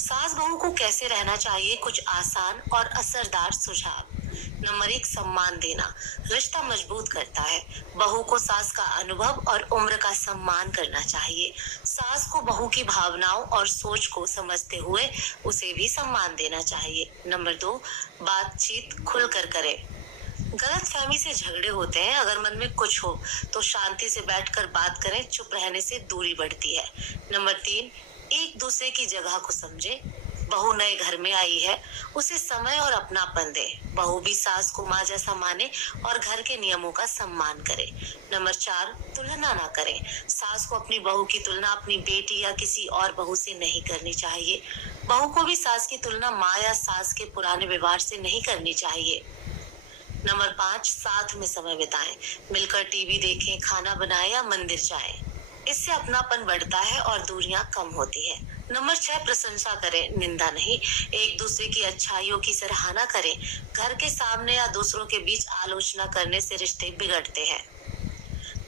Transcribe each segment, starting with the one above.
सास बहू को कैसे रहना चाहिए, कुछ आसान और असरदार सुझाव। नंबर 1, सम्मान देना रिश्ता मजबूत करता है। बहू को सास का अनुभव और उम्र का सम्मान करना चाहिए। सास को बहू की भावनाओं और सोच को समझते हुए उसे भी सम्मान देना चाहिए। नंबर 2, बातचीत खुलकर करें। गलत फहमी से झगड़े होते हैं। अगर मन में कुछ हो तो शांति से बैठकर बात करें, चुप रहने से दूरी बढ़ती है। नंबर 3, एक दूसरे की जगह को समझे। बहू नए घर में आई है, उसे समय और अपनापन दे। बहू भी सास को माँ जैसा माने और घर के नियमों का सम्मान करे। नंबर 4, तुलना ना करें। सास को अपनी बहू की तुलना अपनी बेटी या किसी और बहू से नहीं करनी चाहिए। बहू को भी सास की तुलना माँ या सास के पुराने व्यवहार से नहीं करनी चाहिए। नंबर 5, साथ में समय बिताएं। मिलकर टीवी देखें, खाना बनाएं या मंदिर जाएं। इससे अपनापन बढ़ता है और दूरियां कम होती है। नंबर 6, प्रशंसा करें, निंदा नहीं। एक दूसरे की अच्छाइयों की सराहना करें। घर के सामने या दूसरों के बीच आलोचना करने से रिश्ते बिगड़ते हैं।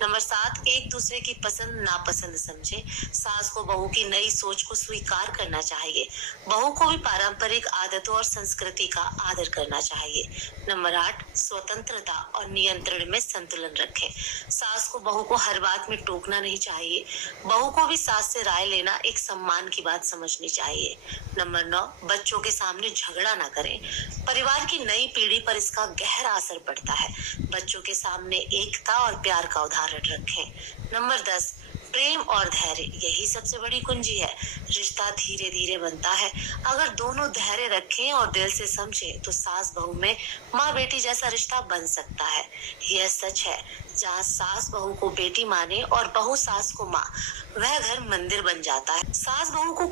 नंबर 7, एक दूसरे की पसंद नापसंद समझे। सास को बहू की नई सोच को स्वीकार करना चाहिए। बहू को भी पारंपरिक आदतों और संस्कृति का आदर करना चाहिए। नंबर 8, स्वतंत्रता और नियंत्रण में संतुलन रखें। सास को बहू को हर बात में टोकना नहीं चाहिए। बहू को भी सास से राय लेना एक सम्मान की बात समझनी चाहिए। नंबर 9, बच्चों के सामने झगड़ा ना करें। परिवार की नई पीढ़ी पर इसका गहरा असर पड़ता है। बच्चों के सामने एकता और प्यार का उदाहरण रखें। नंबर 10, प्रेम और धैर्य, यही सबसे बड़ी कुंजी है। रिश्ता धीरे धीरे बनता है। अगर दोनों धैर्य रखें और दिल से समझें तो सास बहू में माँ बेटी जैसा रिश्ता बन सकता है। यह सच है, जहाँ सास बहू को बेटी माने और बहू सास को माँ, वह घर मंदिर बन जाता है। सास बहू को